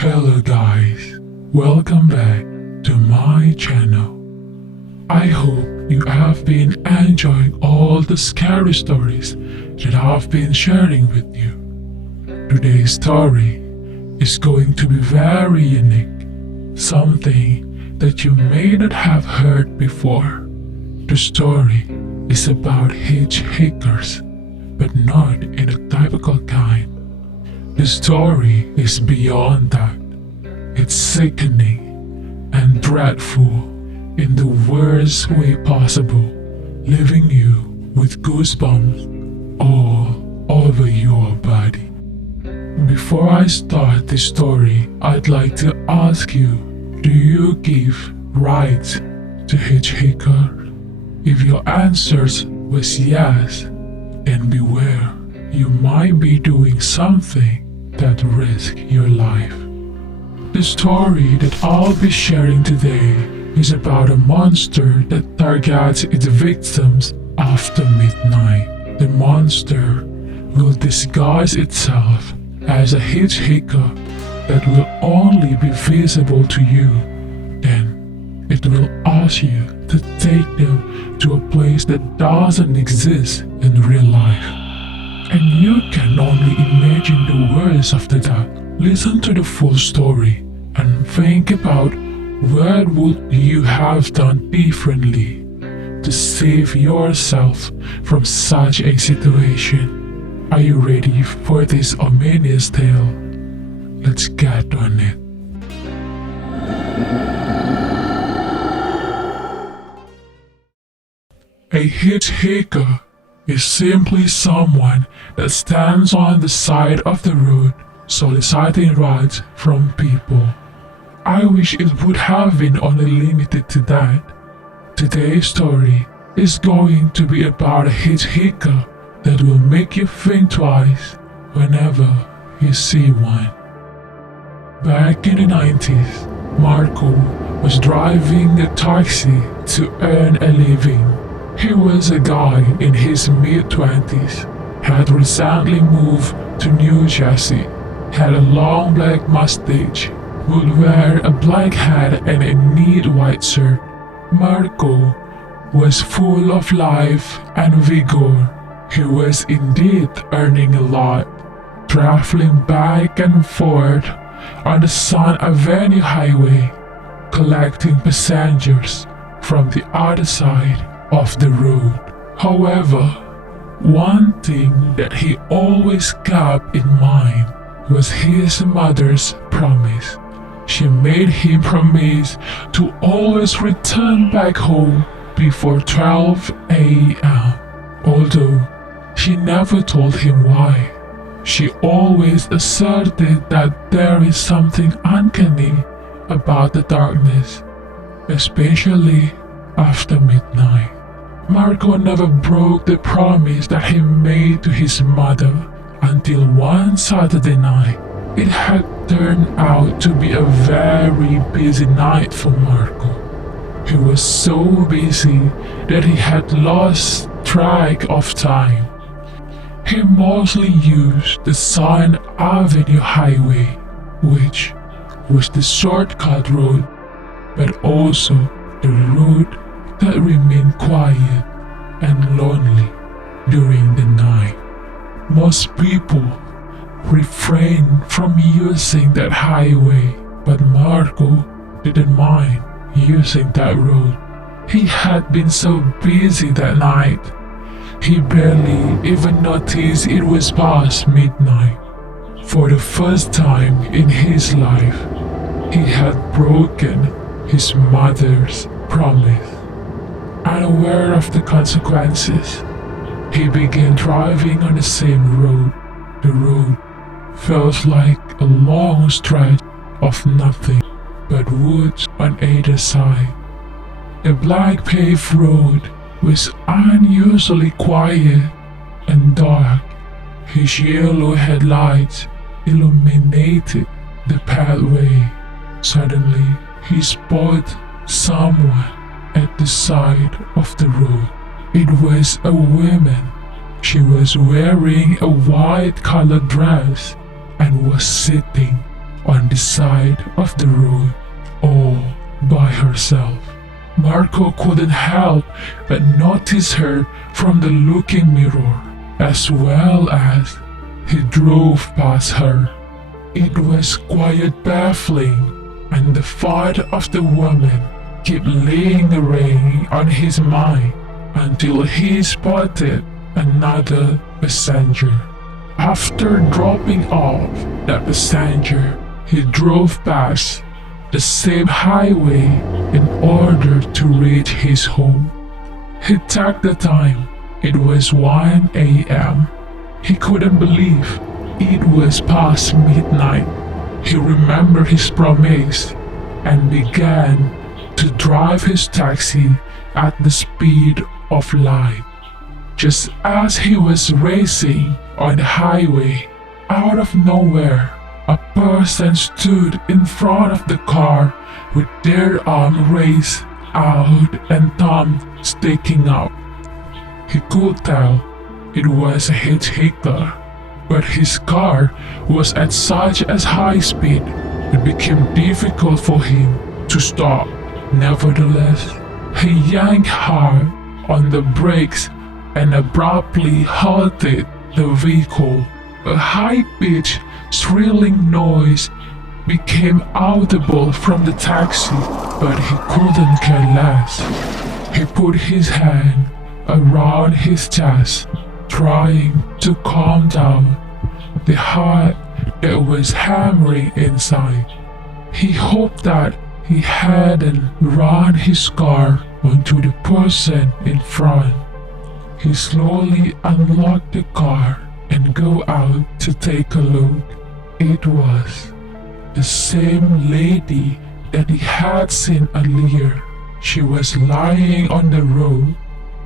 Hello guys, welcome back to my channel. I hope you have been enjoying all the scary stories that I've been sharing with you. Today's story is going to be very unique, something that you may not have heard before. The story is about hitchhikers, but not in a typical kind. The story is beyond that. It's sickening and dreadful in the worst way possible, leaving you with goosebumps all over your body. Before I start the story, I'd like to ask you, do you give rights to hitchhiker? If your answers was yes, then beware, you might be doing something that risk your life. The story that I'll be sharing today is about a monster that targets its victims after midnight. The monster will disguise itself as a hitchhiker that will only be visible to you. Then it will ask you to take them to a place that doesn't exist in real life. And you can only imagine the worst after that. Listen to the full story and think about what would you have done differently to save yourself from such a situation. Are you ready for this ominous tale? Let's get on it. A hitchhiker is simply someone that stands on the side of the road soliciting rides from people. I wish it would have been only limited to that. Today's story is going to be about a hitchhiker that will make you think twice whenever you see one. Back in the 90s, Marco was driving a taxi to earn a living. He was a guy in his mid-20s, had recently moved to New Jersey, had a long black mustache, would wear a black hat and a neat white shirt. Marco was full of life and vigor. He was indeed earning a lot, traveling back and forth on the Sun Avenue highway, collecting passengers from the other side of the road. However, one thing that he always kept in mind was his mother's promise. She made him promise to always return back home before 12 a.m. Although she never told him why, she always asserted that there is something uncanny about the darkness, especially after midnight. Marco never broke the promise that he made to his mother until one Saturday night. It had turned out to be a very busy night for Marco. He was so busy that he had lost track of time. He mostly used the Sun Avenue highway, which was the shortcut road, but also the road that remained quiet and lonely during the night. Most people refrain from using that highway, but Marco didn't mind using that road. He had been so busy that night, he barely even noticed it was past midnight. For the first time in his life, he had broken his mother's promise. Unaware of the consequences, he began driving on the same road. The road felt like a long stretch of nothing but woods on either side. The black paved road was unusually quiet and dark. His yellow headlights illuminated the pathway. Suddenly, he spotted someone at the side of the road. It was a woman. She was wearing a white colored dress and was sitting on the side of the road, all by herself. Marco couldn't help but notice her from the looking mirror, as well as he drove past her. It was quite baffling, and the thought of the woman kept lingering on his mind until he spotted another passenger. After dropping off that passenger, he drove past the same highway in order to reach his home. He checked the time. It was 1 a.m. He couldn't believe it was past midnight. He remembered his promise and began to drive his taxi at the speed of light. Just as he was racing on the highway, out of nowhere, a person stood in front of the car with their arm raised out and thumb sticking up. He could tell it was a hitchhiker, but his car was at such a high speed it became difficult for him to stop. Nevertheless, he yanked hard on the brakes and abruptly halted the vehicle. A high-pitched, thrilling noise became audible from the taxi, but he couldn't care less. He put his hand around his chest, trying to calm down the heart that was hammering inside. He hoped that he hadn't run his car onto the person in front. He slowly unlocked the car and go out to take a look. It was the same lady that he had seen earlier. She was lying on the road.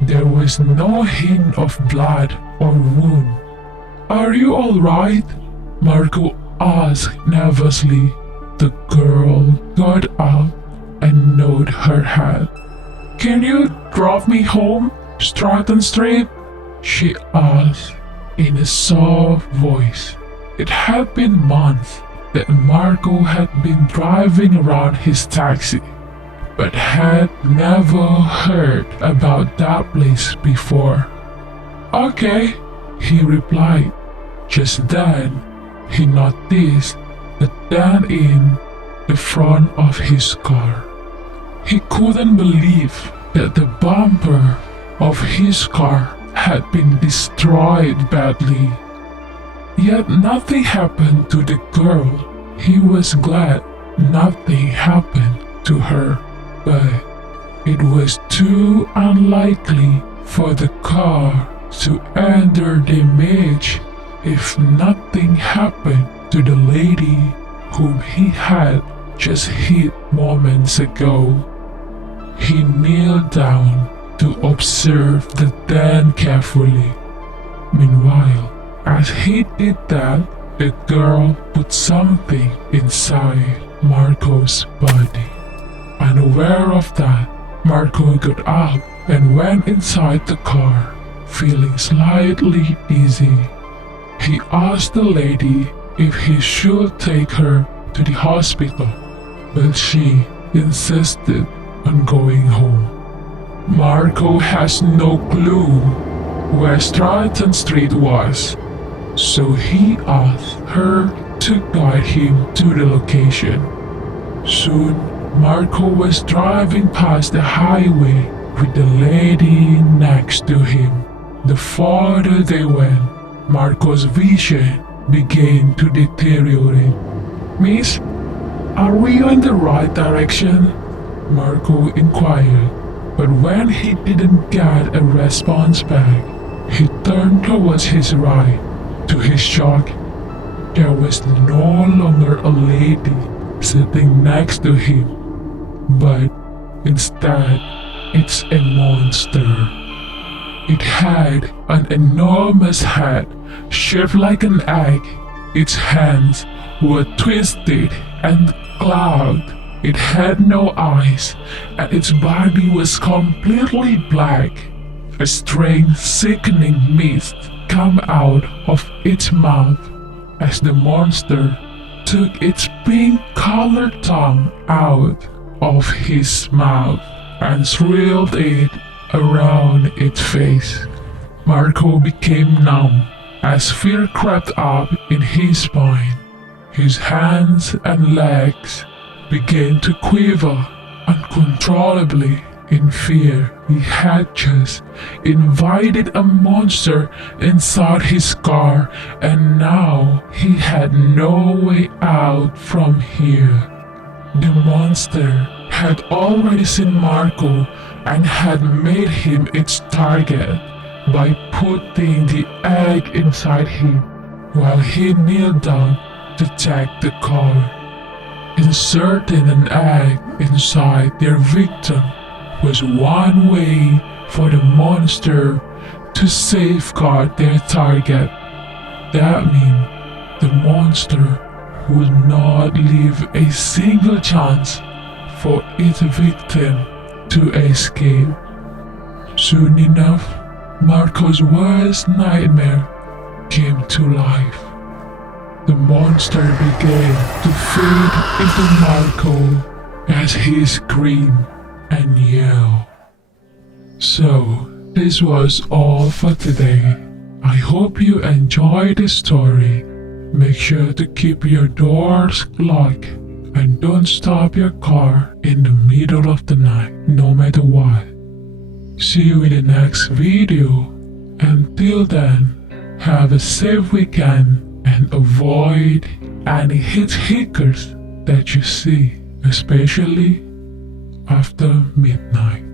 There was no hint of blood or wound. "Are you all right?" Marco asked nervously. The girl got up and nodded her head. "Can you drop me home, Stratton Street?" she asked in a soft voice. It had been months that Marco had been driving around his taxi, but had never heard about that place before. "Okay," he replied. Just then, he noticed a dent in the front of his car. He couldn't believe that the bumper of his car had been destroyed badly. Yet nothing happened to the girl. He was glad nothing happened to her, but it was too unlikely for the car to enter damage if nothing happened to the lady whom he had just hit moments ago. He kneeled down to observe the dent carefully. Meanwhile, as he did that, the girl put something inside Marco's body. Unaware of that, Marco got up and went inside the car, feeling slightly dizzy. He asked the lady if he should take her to the hospital, but she insisted on going home. Marco has no clue where Stratton Street was, so he asked her to guide him to the location. Soon, Marco was driving past the highway with the lady next to him. The farther they went, Marco's vision began to deteriorate. "Miss, are we in the right direction?" Marco inquired, but when he didn't get a response back, he turned towards his right. To his shock, there was no longer a lady sitting next to him, but instead, it's a monster. It had an enormous head shaped like an egg. Its hands were twisted and clawed. It had no eyes, and its body was completely black. A strange, sickening mist came out of its mouth as the monster took its pink-colored tongue out of his mouth and swirled it around its face. Marco became numb as fear crept up in his spine. His hands and legs began to quiver uncontrollably in fear. He had just invited a monster inside his car, and now he had no way out from here. The monster had already seen Marco and had made him its target by putting the egg inside him while he kneeled down to check the car. Inserting an egg inside their victim was one way for the monster to safeguard their target. That means the monster would not leave a single chance for its victim to escape. Soon enough, Marco's worst nightmare came to life. The monster began to feed into Marco as he screamed and yelled. So, this was all for today. I hope you enjoyed the story. Make sure to keep your doors locked and don't stop your car in the middle of the night, no matter what. See you in the next video. Until then, have a safe weekend and avoid any hitchhikers that you see, especially after midnight.